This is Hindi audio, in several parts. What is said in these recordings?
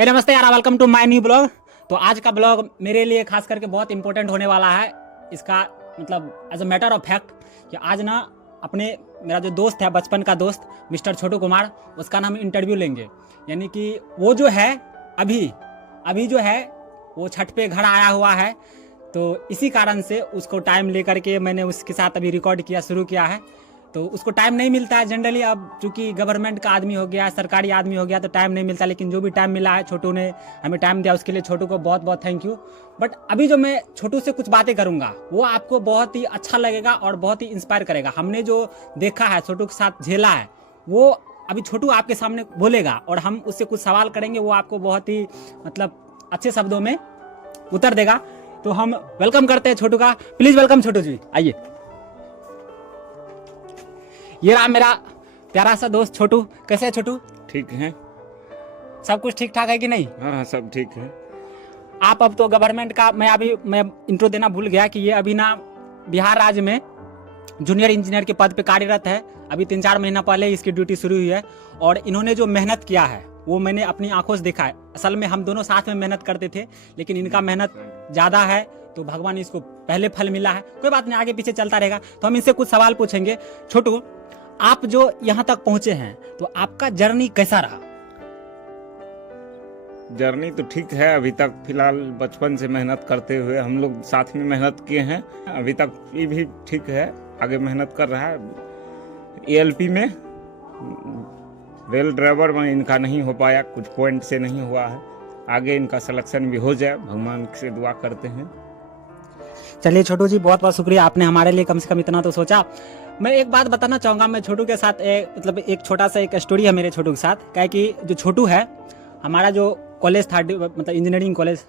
नमस्ते यार, welcome to my new blog. तो आज का ब्लॉग मेरे लिए खास करके बहुत इंपॉर्टेंट होने वाला है। इसका मतलब as a matter of fact कि आज ना अपने मेरा जो दोस्त है, बचपन का दोस्त मिस्टर छोटू कुमार, उसका ना हम इंटरव्यू लेंगे। यानी कि वो जो है अभी अभी जो है वो छठ पे घर आया हुआ है, तो इसी कारण से उसको टाइम लेकर के मैंने उसके साथ अभी रिकॉर्ड किया शुरू किया है। तो उसको टाइम नहीं मिलता है जनरली, अब चूंकि गवर्नमेंट का आदमी हो गया, सरकारी आदमी हो गया, तो टाइम नहीं मिलता। लेकिन जो भी टाइम मिला है, छोटू ने हमें टाइम दिया, उसके लिए छोटू को बहुत बहुत थैंक यू। बट अभी जो मैं छोटू से कुछ बातें करूंगा वो आपको बहुत ही अच्छा लगेगा और बहुत ही इंस्पायर करेगा। हमने जो देखा है, छोटू के साथ झेला है, वो अभी छोटू आपके सामने बोलेगा और हम उससे कुछ सवाल करेंगे, वो आपको बहुत ही मतलब अच्छे शब्दों में उत्तर देगा। तो हम वेलकम करते हैं छोटू का। प्लीज वेलकम छोटू जी, आइए। ये रहा मेरा प्यारा सा दोस्त छोटू। कैसे है छोटू? ठीक है, सब कुछ ठीक ठाक है कि नहीं? हाँ सब ठीक है। आप अब तो गवर्नमेंट का, मैं इंट्रो देना भूल गया कि ये अभी ना बिहार राज्य में जूनियर इंजीनियर के पद पे कार्यरत है। अभी 3-4 महीना पहले इसकी ड्यूटी शुरू हुई है और इन्होंने जो मेहनत किया है वो मैंने अपनी आंखों से देखा है। असल में हम दोनों साथ में मेहनत करते थे, लेकिन इनका मेहनत ज़्यादा है तो भगवान इसको पहले फल मिला है। कोई बात नहीं, आगे पीछे चलता रहेगा। तो हम इनसे कुछ सवाल पूछेंगे। छोटू, आप जो यहाँ तक पहुंचे हैं तो आपका जर्नी कैसा रहा? जर्नी तो ठीक है। अभी तक फिलहाल बचपन से मेहनत करते हुए हम लोग साथ में मेहनत किए हैं। अभी तक ये भी ठीक है, आगे मेहनत कर रहा है। एएलपी में रेल ड्राइवर में इनका नहीं हो पाया, कुछ पॉइंट से नहीं हुआ है। आगे इनका सिलेक्शन भी हो जाए, भगवान से दुआ करते हैं। चलिए छोटू जी, बहुत बहुत शुक्रिया, आपने हमारे लिए कम से कम इतना तो सोचा। मैं एक बात बताना चाहूँगा, मैं छोटू के साथ मतलब एक छोटा सा एक स्टोरी है मेरे छोटू के साथ। क्या है कि जो छोटू है, हमारा जो कॉलेज था, मतलब इंजीनियरिंग कॉलेज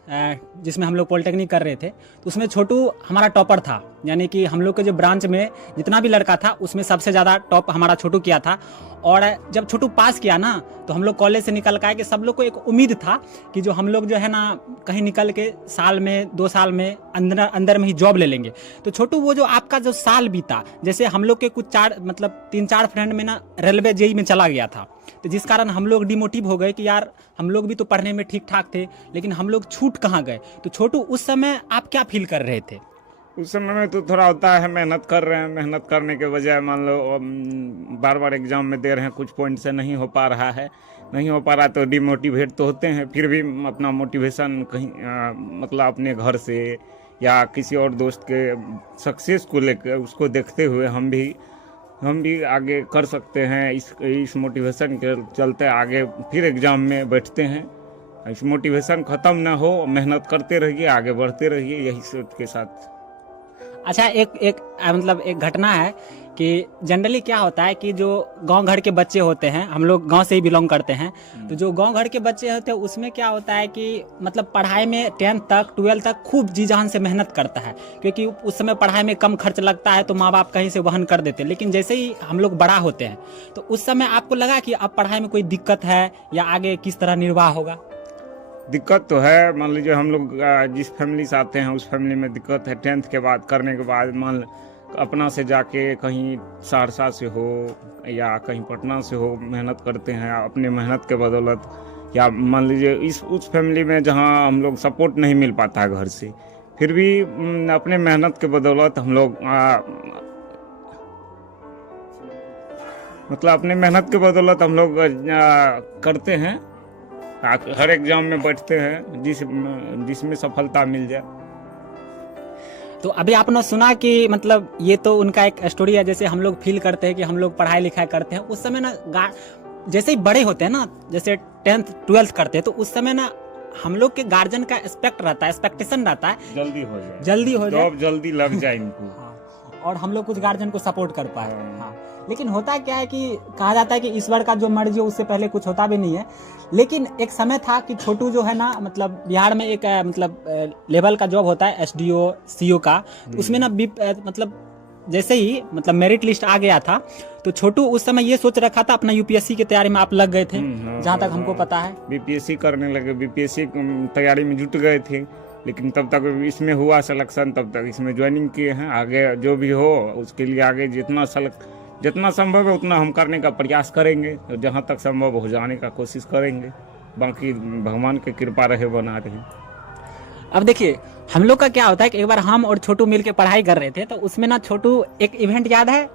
जिसमें हम लोग पॉलिटेक्निक कर रहे थे, तो उसमें छोटू हमारा टॉपर था। यानी कि हम लोग के जो ब्रांच में जितना भी लड़का था उसमें सबसे ज़्यादा टॉप हमारा छोटू किया था। और जब छोटू पास किया ना, तो हम लोग कॉलेज से निकल के आए कि सब लोग को एक उम्मीद था कि जो हम लोग जो है ना कहीं निकल के साल में 2 साल में अंदर में ही जॉब ले लेंगे। तो छोटू, वो जो आपका जो साल बीता, जैसे हम लोग के कुछ 3-4 फ्रेंड में ना रेलवे जेई में चला गया था, तो जिस कारण हम लोग डिमोटिव हो गए कि यार हम लोग भी तो पढ़ने में ठीक ठाक थे, लेकिन हम लोग छूट कहाँ गए। तो छोटू, उस समय आप क्या फील कर रहे थे? उस समय में तो थोड़ा होता है, मेहनत कर रहे हैं, मेहनत करने के बजाय मान लो बार बार एग्जाम में दे रहे हैं, कुछ पॉइंट से नहीं हो पा रहा तो डिमोटिवेट तो होते हैं। फिर भी अपना मोटिवेशन कहीं मतलब अपने घर से या किसी और दोस्त के सक्सेस को लेकर उसको देखते हुए हम भी आगे कर सकते हैं। इस मोटिवेशन के चलते आगे फिर एग्ज़ाम में बैठते हैं। इस मोटिवेशन ख़त्म ना हो, मेहनत करते रहिए, आगे बढ़ते रहिए, यही सोच के साथ। अच्छा, एक घटना है कि जनरली क्या होता है कि जो गांव घर के बच्चे होते हैं, हम लोग गांव से ही बिलोंग करते हैं, तो जो गांव घर के बच्चे होते हैं उसमें क्या होता है कि मतलब पढ़ाई में 10th तक 12th तक खूब जी जान से मेहनत करता है, क्योंकि उस समय पढ़ाई में कम खर्च लगता है तो माँ बाप कहीं से वहन कर देते हैं। लेकिन जैसे ही हम लोग बड़ा होते हैं तो उस समय आपको लगा कि अब पढ़ाई में कोई दिक्कत है या आगे किस तरह निर्वाह होगा? दिक्कत तो है। मान लीजिए हम लोग जिस फैमिली से आते हैं उस फैमिली में दिक्कत है। 10th के बाद करने के बाद मान अपना से जाके कहीं सहरसा से हो या कहीं पटना से हो मेहनत करते हैं अपने मेहनत के बदौलत। या मान लीजिए उस फैमिली में जहां हम लोग सपोर्ट नहीं मिल पाता है घर से, फिर भी अपने मेहनत के बदौलत हम लोग मतलब अपने मेहनत के बदौलत हम लोग करते हैं, हर एग्जाम में बैठते हैं जिसमें सफलता मिल जाए। तो अभी आपने सुना कि मतलब ये तो उनका एक स्टोरी है। जैसे हम लोग फील करते हैं कि हम लोग पढ़ाई लिखाई करते हैं, उस समय ना जैसे ही बड़े होते हैं ना, जैसे 10th 12th करते हैं, तो उस समय ना हम लोग के गार्जियन का एक्सपेक्टेशन रहता है जल्दी हो जाए, जॉब जल्दी लग जाए इनको। हाँ, और हम लोग कुछ गार्जियन को सपोर्ट कर पाए। हाँ, लेकिन होता क्या है कि कहा जाता है कि ईश्वर का जो मर्जी हो उससे पहले कुछ होता भी नहीं है। लेकिन एक समय था कि छोटू जो है ना, मतलब बिहार में एक मतलब लेवल का जॉब होता है SDO CO का, तो उसमें ना मतलब जैसे ही मतलब मेरिट लिस्ट आ गया था, तो छोटू उस समय ये सोच रखा था अपना UPSC की तैयारी में आप लग गए थे, जहाँ तक हमको पता है। BPSC करने लगे, BPSC तैयारी में जुट गए थे, लेकिन तब तक इसमें हुआ सिलेक्शन, तब तक इसमें ज्वाइनिंग किए हैं। आगे जो भी हो उसके लिए आगे जितना संभव है उतना हम करने का प्रयास करेंगे, जहाँ तक संभव हो जाने का कोशिश करेंगे। बाकी भगवान की कृपा रहे बना रही। अब देखिए हम लोग का क्या होता है कि एक बार हम और छोटू मिल के पढ़ाई कर रहे थे, तो उसमें ना छोटू एक इवेंट याद है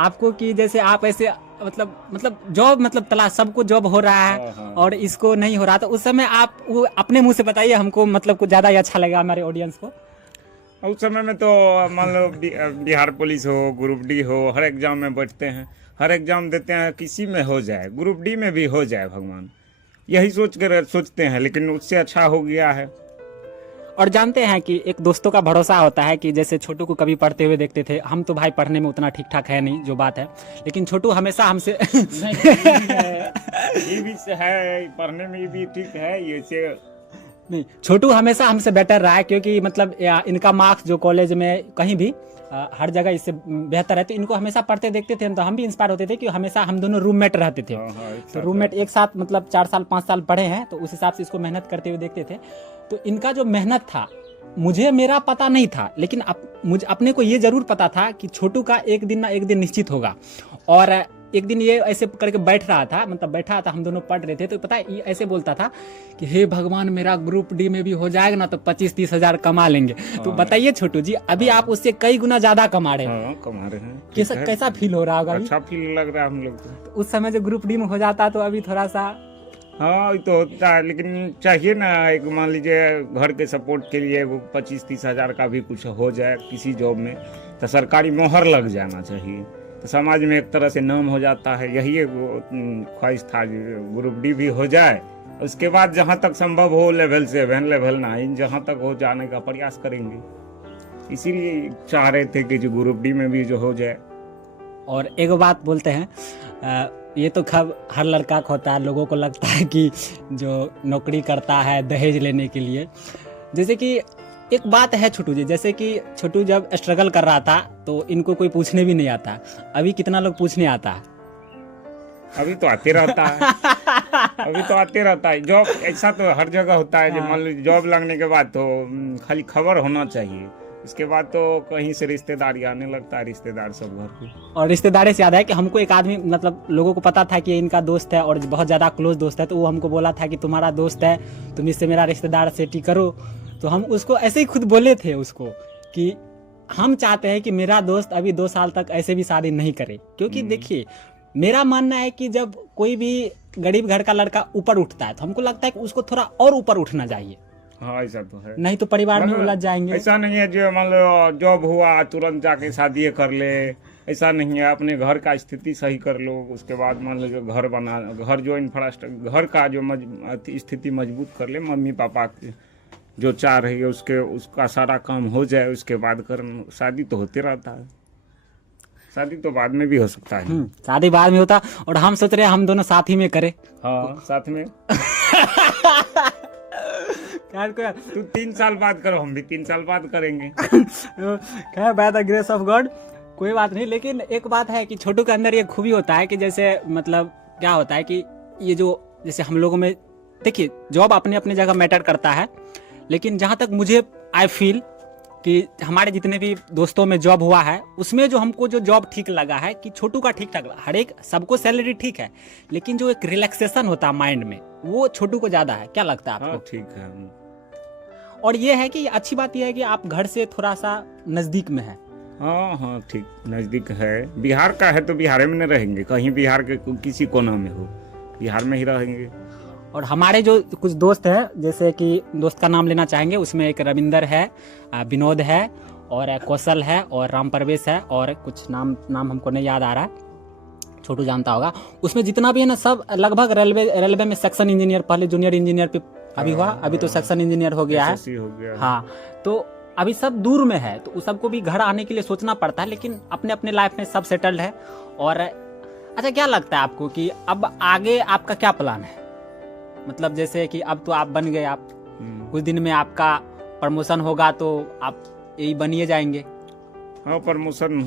आपको कि जैसे आप ऐसे मतलब जॉब मतलब तलाश, सबको जॉब हो रहा है हाँ। और इसको नहीं हो रहा, तो उस समय आप वो अपने मुंह से बताइए हमको, मतलब कुछ ज़्यादा ही अच्छा लगेगा हमारे ऑडियंस को। उस समय में तो मान लो बिहार पुलिस हो, ग्रुप डी हो, हर एग्जाम में बैठते हैं, हर एग्जाम देते हैं, किसी में हो जाए, ग्रुप डी में भी हो जाए भगवान, यही सोचते हैं, लेकिन उससे अच्छा हो गया है। और जानते हैं कि एक दोस्तों का भरोसा होता है कि जैसे छोटू को कभी पढ़ते हुए देखते थे, हम तो भाई पढ़ने में उतना ठीक ठाक है नहीं जो बात है, लेकिन छोटू हमेशा हमसे ये भी है, पढ़ने में भी ठीक है, ये से नहीं, छोटू हमेशा हमसे बेटर रहा है, क्योंकि मतलब इनका मार्क्स जो कॉलेज में कहीं भी हर जगह इससे बेहतर है, तो इनको हमेशा पढ़ते देखते थे, तो हम भी इंस्पायर होते थे कि हमेशा हम दोनों रूममेट रहते थे। तो रूममेट एक साथ मतलब 4 साल 5 साल पढ़े हैं, तो उस हिसाब से इसको मेहनत करते हुए देखते थे। तो इनका जो मेहनत था मुझे मेरा पता नहीं था, लेकिन मुझे अपने को ये जरूर पता था कि छोटू का एक दिन ना एक दिन निश्चित होगा। और एक दिन ये ऐसे करके बैठ रहा था, मतलब बैठा था, हम दोनों पढ़ रहे थे, तो पता है ये ऐसे बोलता था कि हे भगवान मेरा ग्रुप डी में भी हो जाएगा ना तो 25-30 हजार कमा लेंगे। तो बताइए छोटू जी, अभी आप उससे कई गुना ज्यादा कमा रहे हैं। कमा रहे हैं। कैसा फील हो रहा होगा? अच्छा फील लग रहा है हम लोग को। तो उस समय जो ग्रुप डी में हो जाता तो अभी थोड़ा सा हाँ ये तो होता है, लेकिन चाहिए ना एक, मान लीजिए घर के सपोर्ट के लिए वो 25-30 हजार का भी कुछ हो जाए किसी जॉब में, तो सरकारी मोहर लग जाना चाहिए, तो समाज में एक तरह से नाम हो जाता है। यही एक ख्वाहिश था, ग्रुप डी भी हो जाए, उसके बाद जहाँ तक संभव हो लेवल 7 लेवल 9 जहाँ तक हो जाने का प्रयास करेंगे, इसीलिए चाह रहे थे कि जो ग्रुप डी में भी जो हो जाए। और एक बात बोलते हैं, ये तो खब हर लड़का को होता है, लोगों को लगता है कि जो नौकरी करता है दहेज लेने के लिए, जैसे कि एक बात है छोटू जी, जैसे कि छोटू जब स्ट्रगल कर रहा था तो इनको कोई पूछने भी नहीं आता, अभी कितना लोग पूछने आता है? अभी तो आते रहता है अभी तो आते रहता है। जॉब ऐसा तो हर जगह होता है, मान लो जॉब लगने के बाद तो खाली खबर होना चाहिए, उसके बाद तो कहीं से रिश्तेदारी आने लगता है, रिश्तेदार सब घर पे। और रिश्तेदारी से याद है कि हमको एक आदमी, मतलब लोगों को पता था कि इनका दोस्त है और बहुत ज़्यादा क्लोज दोस्त है, तो वो हमको बोला था कि तुम्हारा दोस्त है, तुम इससे मेरा रिश्तेदार सेटी करो। तो हम उसको ऐसे ही खुद बोले थे उसको कि हम चाहते हैं कि मेरा दोस्त अभी 2 साल तक ऐसे भी शादी नहीं करे, क्योंकि देखिए मेरा मानना है कि जब कोई भी गरीब घर का लड़का ऊपर उठता है तो हमको लगता है कि उसको थोड़ा और ऊपर उठना चाहिए। हाँ ऐसा तो है, नहीं तो परिवार में उलझ जाएंगे। ऐसा नहीं है जो मान लो जॉब हुआ तुरंत जाके शादी कर ले, ऐसा नहीं है। अपने घर का स्थिति सही कर लो, उसके बाद मान लो जो घर बना, घर जो इंफ्रास्ट्रक्चर घर का जो स्थिति मजबूत कर ले, मम्मी पापा जो चाह रही है उसका सारा काम हो जाए, उसके बाद कर शादी तो होते रहता है, शादी तो बाद में भी हो सकता है। शादी बाद में होता, और हम सोच रहे हैं हम दोनों साथ ही में करें। हाँ साथ में तू 3 साल बाद करो, हम भी 3 साल बाद करेंगे। खैर by the grace of God कोई बात नहीं, लेकिन एक बात है कि छोटू के अंदर ये खूबी होता है कि जैसे मतलब क्या होता है कि ये जो जैसे हम लोगों में, देखिए जॉब अपने अपने जगह मैटर करता है, लेकिन जहाँ तक मुझे आई फील कि हमारे जितने भी दोस्तों में जॉब हुआ है उसमें जो हमको जो जॉब ठीक लगा है कि छोटू का ठीक ठाक, हर एक सबको सैलरी ठीक है, लेकिन जो एक रिलैक्सेशन होता है माइंड में वो छोटू को ज्यादा है। क्या लगता है आपको? हाँ, ठीक है। और ये है कि अच्छी बात यह है कि आप घर से थोड़ा सा नजदीक में है। हाँ हाँ ठीक, नजदीक है। बिहार का है तो बिहार में नहीं रहेंगे, कहीं बिहार के किसी कोना में हो, बिहार में ही रहेंगे। और हमारे जो कुछ दोस्त हैं, जैसे कि दोस्त का नाम लेना चाहेंगे, उसमें एक रविंदर है, विनोद है, और कौशल है, और राम परवेश है, और कुछ नाम हमको नहीं याद आ रहा है, छोटू जानता होगा। उसमें जितना भी है ना सब लगभग रेलवे में सेक्शन इंजीनियर, पहले जूनियर इंजीनियर पे अभी हुआ, अभी तो सेक्शन इंजीनियर हो गया है। हाँ, तो अभी सब दूर में है, तो सबको भी घर आने के लिए सोचना पड़ता है, लेकिन अपने अपने लाइफ में सब सेटल्ड है। और अच्छा क्या लगता है आपको कि अब आगे आपका क्या प्लान है? मतलब जैसे कि अब तो आप बन गए, आप कुछ दिन में आपका प्रमोशन होगा तो आप यही बनिए जाएंगे। हाँ प्रमोशन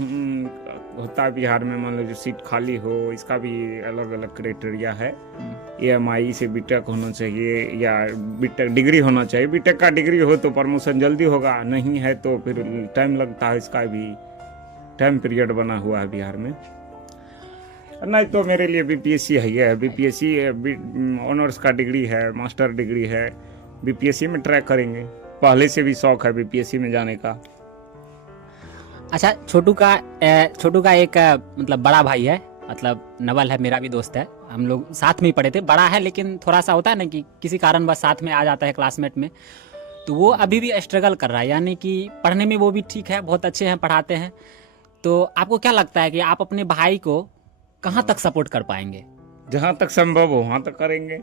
होता है बिहार में, मान लो जो सीट खाली हो, इसका भी अलग अलग क्राइटेरिया है। EMI से बीटेक होना चाहिए या बीटेक डिग्री होना चाहिए। बीटेक का डिग्री हो तो प्रमोशन जल्दी होगा, नहीं है तो फिर टाइम लगता है। इसका भी टाइम पीरियड बना हुआ है बिहार में। नहीं तो मेरे लिए बीपीएससी है बीपीएससी ऑनर्स का डिग्री है, मास्टर डिग्री है, बीपीएससी में ट्रैक करेंगे। पहले से भी शौक है बीपीएससी में जाने का। अच्छा, छोटू का एक मतलब बड़ा भाई है, मतलब नवल है, मेरा भी दोस्त है, हम लोग साथ में ही पढ़े थे। बड़ा है लेकिन थोड़ा सा होता है ना कि किसी कारणवश साथ में आ जाता है क्लासमेट में, तो वो अभी भी स्ट्रगल कर रहा है, यानी कि पढ़ने में वो भी ठीक है, बहुत अच्छे हैं, पढ़ाते हैं। तो आपको क्या लगता है कि आप अपने भाई को कहाँ तक सपोर्ट कर पाएंगे? जहाँ तक संभव हो वहाँ तक करेंगे।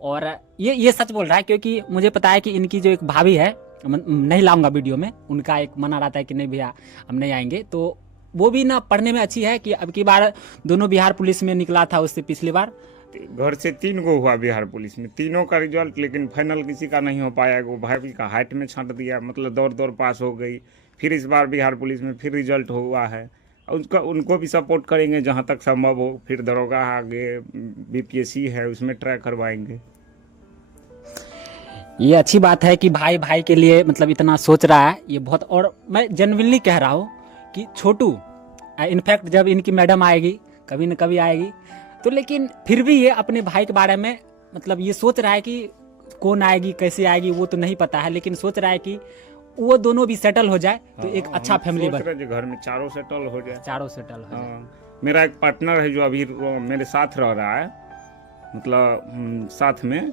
और ये सच बोल रहा है, क्योंकि मुझे पता है कि इनकी जो एक भाभी है, नहीं लाऊंगा वीडियो में, उनका एक मना रहता है कि नहीं भैया हम नहीं आएंगे, तो वो भी ना पढ़ने में अच्छी है कि अब की बार दोनों बिहार पुलिस में निकला था, उससे पिछली बार घर से 3 गो हुआ बिहार पुलिस में, तीनों का रिजल्ट, लेकिन फाइनल किसी का नहीं हो पाया। वो भाई का हाइट में छांट दिया, मतलब दौड़ पास हो गई। फिर इस बार बिहार पुलिस में फिर रिजल्ट हुआ है। उनको भी सपोर्ट करेंगे जहाँ तक संभव हो। फिर दरोगा आगे बीपीएससी है, उसमें ट्राई करवाएंगे। ये अच्छी बात है कि भाई के लिए मतलब इतना सोच रहा है, ये बहुत। और मैं जेन्युइनली कह रहा हूँ कि छोटू, इनफैक्ट जब इनकी मैडम आएगी, कभी न कभी आएगी, तो लेकिन फिर भी ये अपने भाई के बारे में मतलब ये सोच रहा है कि कौन आएगी, कैसे आएगी, वो तो नहीं पता है, लेकिन सोच रहा है कि वो दोनों भी सेटल हो जाए तो एक अच्छा फैमिली बने, घर में चारों सेटल हो जाए, चारों सेटल हो जाए। मेरा एक पार्टनर है जो अभी मेरे साथ रह रहा है, मतलब साथ में,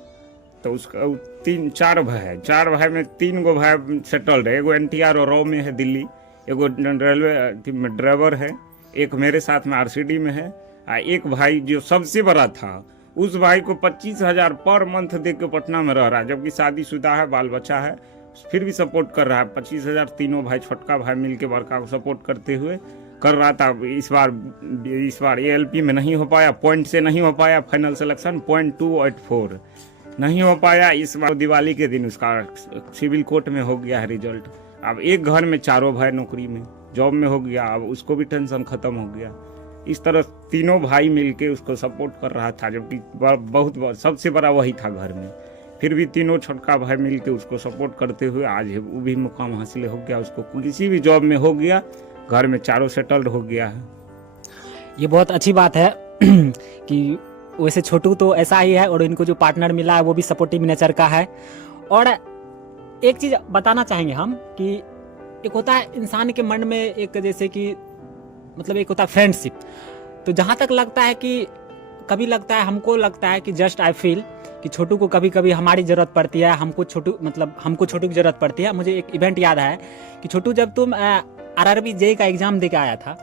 तो उसका 4 भाई है। 4 भाई में 3 गो भाई सेटल्ड है। एगो एनटीआर और रॉ में है दिल्ली, एगो रेलवे में ड्राइवर है, एक मेरे साथ में आरसीडी में है, और एक भाई जो सबसे बड़ा था, उस भाई को 25,000 पर मंथ दे के पटना में रह रहा है, जबकि शादीशुदा है, बाल बच्चा है, फिर भी सपोर्ट कर रहा है। 25,000 तीनों भाई, छोटका भाई मिलके बड़का को सपोर्ट करते हुए कर रहा था। इस बार एएलपी में नहीं हो पाया, पॉइंट से नहीं हो पाया, फाइनल सिलेक्शन 0.284 नहीं हो पाया। इस बार दिवाली के दिन उसका सिविल कोर्ट में हो गया है रिजल्ट। अब एक घर में चारों भाई नौकरी में, जॉब में हो गया, अब उसको भी टेंशन खत्म हो गया। इस तरह तीनों भाई मिलके उसको सपोर्ट कर रहा था, जबकि बहुत सबसे बड़ा वही था घर में। फिर भी तीनों छोटका भाई मिलके उसको सपोर्ट करते हुए आज वो भी मुकाम हासिल हो गया, उसको किसी भी जॉब में हो गया, घर में चारों सेटल्ड हो गया है। ये बहुत अच्छी बात है कि वैसे छोटू तो ऐसा ही है, और इनको जो पार्टनर मिला है वो भी सपोर्टिव नेचर का है। और एक चीज़ बताना चाहेंगे हम कि एक होता है इंसान के मन में एक, जैसे कि मतलब एक होता है फ्रेंडशिप, तो जहाँ तक लगता है कि कभी लगता है, हमको लगता है कि जस्ट आई फील कि छोटू को कभी कभी हमारी ज़रूरत पड़ती है, हमको छोटू की ज़रूरत पड़ती है। मुझे एक इवेंट याद है कि छोटू, जब तुम आरआरबी जेईई का एग्ज़ाम दे के आया था,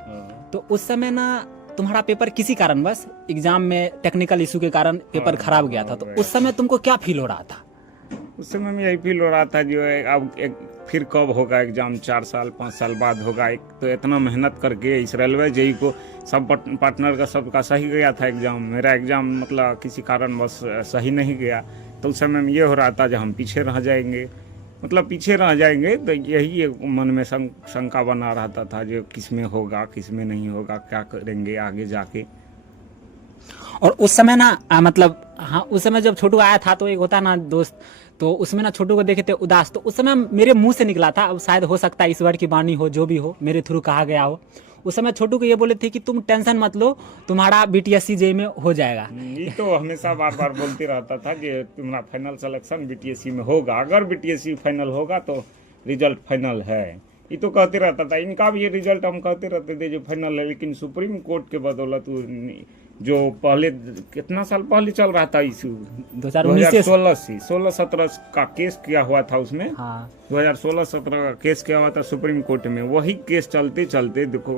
तो उस समय ना तुम्हारा पेपर किसी कारणवश एग्जाम में टेक्निकल इशू के कारण पेपर खराब गया था, तो उस समय तुमको क्या फील हो रहा था? उस समय में यही फील हो रहा था जो अब फिर कब होगा एग्जाम, 4 साल 5 साल बाद होगा। एक तो इतना मेहनत करके इस रेलवे जेईई को सब पार्टनर का सबका सही गया था एग्जाम, मेरा एग्जाम मतलब किसी कारण बस सही नहीं गया। तो उस समय में ये हो रहा था जो हम पीछे रह जाएंगे, मतलब पीछे रह जाएंगे। तो यही मन में शंका बना रहता था जो किस में होगा, किस में नहीं होगा, क्या करेंगे आगे जाके। और उस समय ना मतलब हाँ, उस समय जब छोटू आया था तो एक होता ना दोस्त, तो उसमें ना छोटू को देखे थे उदास, तो उस समय मेरे मुंह से निकला था, अब शायद हो सकता है ईश्वर की वाणी हो, जो भी हो, मेरे थ्रू कहा गया हो। उस समय छोटू को ये बोले थे कि तुम टेंशन मत लो, तुम्हारा बीटीएससी जेईई में हो जाएगा। ये तो हमेशा बार बार बोलते रहता था कि तुम्हारा फाइनल सिलेक्शन बीटीएससी में होगा, अगर बीटीएससी फाइनल होगा तो रिजल्ट फाइनल है, ये तो कहते रहता था। इनका भी ये रिजल्ट हम कहते रहते थे जो फाइनल है, लेकिन सुप्रीम कोर्ट के बदौलत जो पहले कितना साल पहले चल रहा था इशू, 2016-17 का केस किया हुआ था उसमें। हाँ। 2016-17 का केस किया हुआ था सुप्रीम कोर्ट में, वही केस चलते चलते देखो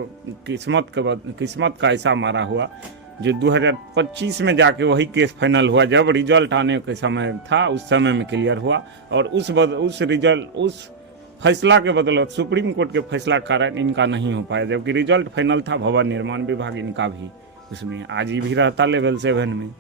किस्मत का ऐसा मारा हुआ जो 2025 में जाके वही केस फाइनल हुआ। जब रिजल्ट आने के समय था उस समय में क्लियर हुआ, और उस फैसला के बदौलत सुप्रीम कोर्ट के फैसला के कारण इनका नहीं हो पाया, जबकि रिजल्ट फाइनल था। भवन निर्माण विभाग इनका भी उसमें आज ही भी रहता लेवल 7 में।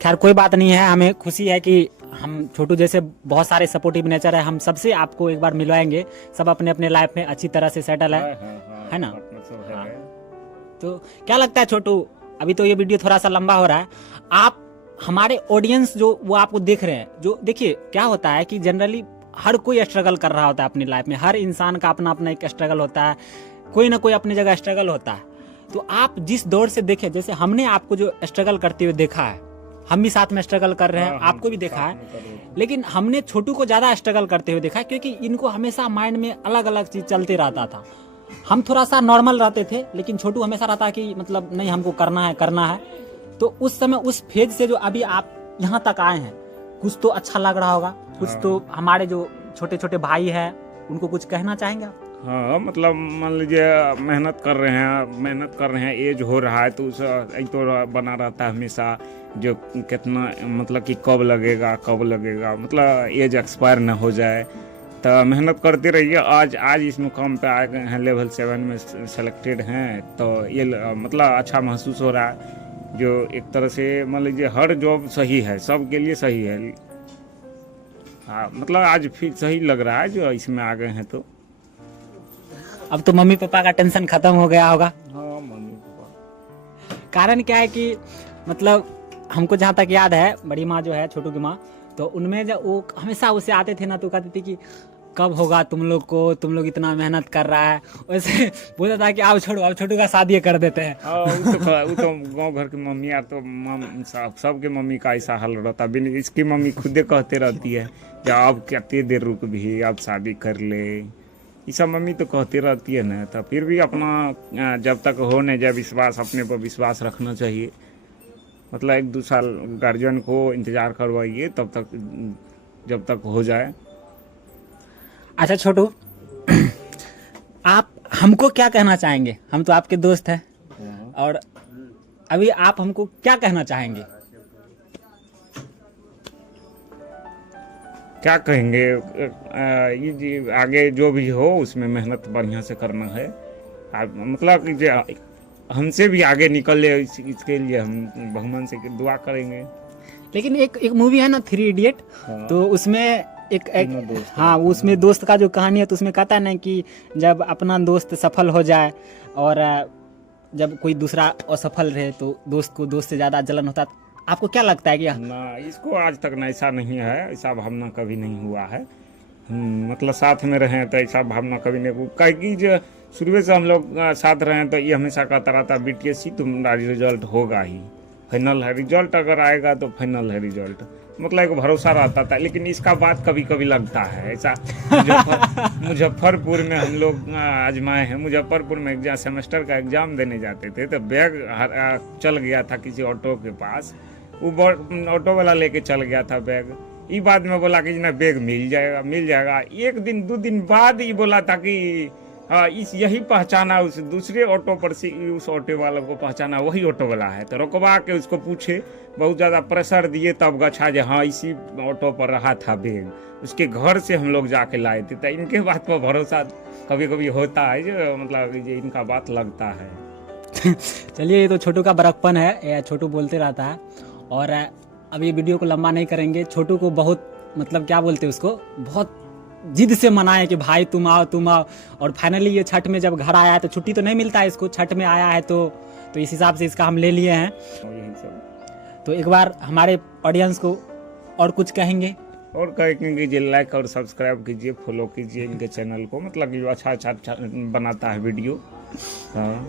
खैर कोई बात नहीं है, हमें खुशी है कि हम छोटू जैसे बहुत सारे सपोर्टिव नेचर है, हम सबसे आपको एक बार मिलवाएंगे। सब अपने अपने लाइफ में अच्छी तरह से सेटल है ना। हाँ। तो क्या लगता है छोटू, अभी तो ये वीडियो थोड़ा सा लंबा हो रहा है, आप हमारे ऑडियंस जो वो आपको देख रहे हैं, जो देखिए क्या होता है कि जनरली हर कोई स्ट्रगल कर रहा होता है अपनी लाइफ में, हर इंसान का अपना अपना एक स्ट्रगल होता है, कोई ना कोई अपनी जगह स्ट्रगल होता है। तो आप जिस दौर से देखे, जैसे हमने आपको जो स्ट्रगल करते हुए देखा है, हम भी साथ में स्ट्रगल कर रहे हैं, आपको भी देखा है, लेकिन हमने छोटू को ज़्यादा स्ट्रगल करते हुए देखा है, क्योंकि इनको हमेशा माइंड में अलग अलग चीज़ चलते रहता था। हम थोड़ा सा नॉर्मल रहते थे, लेकिन छोटू हमेशा रहता कि मतलब नहीं, हमको करना है। तो उस समय उस फेज से जो अभी आप यहाँ तक आए हैं, कुछ तो अच्छा लग रहा होगा, कुछ तो हमारे जो छोटे छोटे भाई हैं उनको कुछ कहना चाहेंगे आप? हाँ, मतलब मान लीजिए मेहनत कर रहे हैं, एज हो रहा है तो उस एक तो बना रहता है हमेशा, जो कितना मतलब कि कब लगेगा, मतलब एज एक्सपायर ना हो जाए, तो मेहनत करते रहिए। आज इस मुकाम पे आ गए हैं, लेवल 7 में सेलेक्टेड हैं, तो ये मतलब अच्छा महसूस हो रहा है। जो एक तरह से मान लीजिए हर जॉब सही है, सबके लिए सही है। हाँ, मतलब आज फिर सही लग रहा है जो इसमें आ गए हैं। तो अब तो मम्मी पापा का टेंशन खत्म हो गया होगा। हाँ, मम्मी पापा कारण क्या है कि मतलब हमको जहाँ तक याद है, बड़ी माँ जो है, छोटू की माँ, तो उनमें जब वो हमेशा उसे आते थे ना, तो कहती थी कि कब होगा तुम लोग इतना मेहनत कर रहा है, वैसे बोलता था कि आओ छोटू का शादी कर देते हैं। वो तो गांव घर की मम्मी यार, तो सबके मम्मी का ऐसा हाल रहता है। इसकी मम्मी खुदे कहते रहती है कि आप कितनी देर रुक भी, आप शादी कर ले, ये सब मम्मी तो कहती रहती है ना। तो फिर भी अपना जब तक हो नहीं जाए विश्वास, अपने पर विश्वास रखना चाहिए। मतलब 1-2 साल गार्जियन को इंतज़ार करवाइए, तब तक जब तक हो जाए। अच्छा छोटू, आप हमको क्या कहना चाहेंगे? हम तो आपके दोस्त हैं, और अभी आप हमको क्या कहना चाहेंगे? क्या कहेंगे, ये जी आगे जो भी हो उसमें मेहनत बढ़िया से करना है। मतलब कि जो हमसे भी आगे निकले, इसके लिए हम भगवान से दुआ करेंगे। लेकिन एक मूवी है ना, 3 इडियट, तो उसमें एक हाँ, उसमें दोस्त का जो कहानी है, तो उसमें कहता है ना कि जब अपना दोस्त सफल हो जाए और जब कोई दूसरा असफल रहे, तो दोस्त को दोस्त से ज़्यादा जलन होता है। आपको क्या लगता है कि ना, इसको आज तक ना ऐसा नहीं है, ऐसा भावना कभी नहीं हुआ है। मतलब साथ में रहे तो ऐसा भावना कभी नहीं हुआ, क्योंकि जो शुरू से हम लोग साथ रहे, तो ये हमेशा कहता रहता BTSC तुम्हारा रिजल्ट होगा ही, फाइनल है रिजल्ट, अगर आएगा तो फाइनल है रिजल्ट, मतलब एक भरोसा रहता था। लेकिन इसका बात कभी कभी लगता है ऐसा। मुजफ्फरपुर में हम लोग आजमाए हैं, मुजफ्फरपुर में एग्जाम, सेमेस्टर का एग्जाम देने जाते थे, तो बैग चल गया था किसी ऑटो के पास, वो ऑटो वाला लेके चल गया था बैग। ये बाद में बोला कि ना बैग मिल जाएगा। 1 दिन 2 दिन बाद ही बोला था कि यही पहचाना, उस दूसरे ऑटो पर से उस ऑटो वाले को पहचाना, वही ऑटो वाला है। तो रुकवा के उसको पूछे, बहुत ज़्यादा प्रेशर दिए, तब गछा जो हाँ इसी ऑटो पर रहा था बैग, उसके घर से हम लोग जाके लाए थे। तो इनके बात पर भरोसा कभी कभी होता है, जो मतलब ये इनका बात लगता है। चलिए, ये तो छोटू का बड़कपन है, ये छोटू बोलते रहता है। और अभी वीडियो को लंबा नहीं करेंगे। छोटू को बहुत मतलब क्या बोलते हैं, उसको बहुत जिद से मनाए कि भाई तुम आओ। और फाइनली ये छठ में जब घर आया है, तो छुट्टी तो नहीं मिलता है इसको, छठ में आया है, तो इस हिसाब से इसका हम ले लिए हैं। तो एक बार हमारे ऑडियंस को और कुछ कहेंगे? और कहेंगे जी, लाइक और सब्सक्राइब कीजिए, फॉलो कीजिए इनके चैनल को, मतलब ये अच्छा बनाता है वीडियो। हाँ।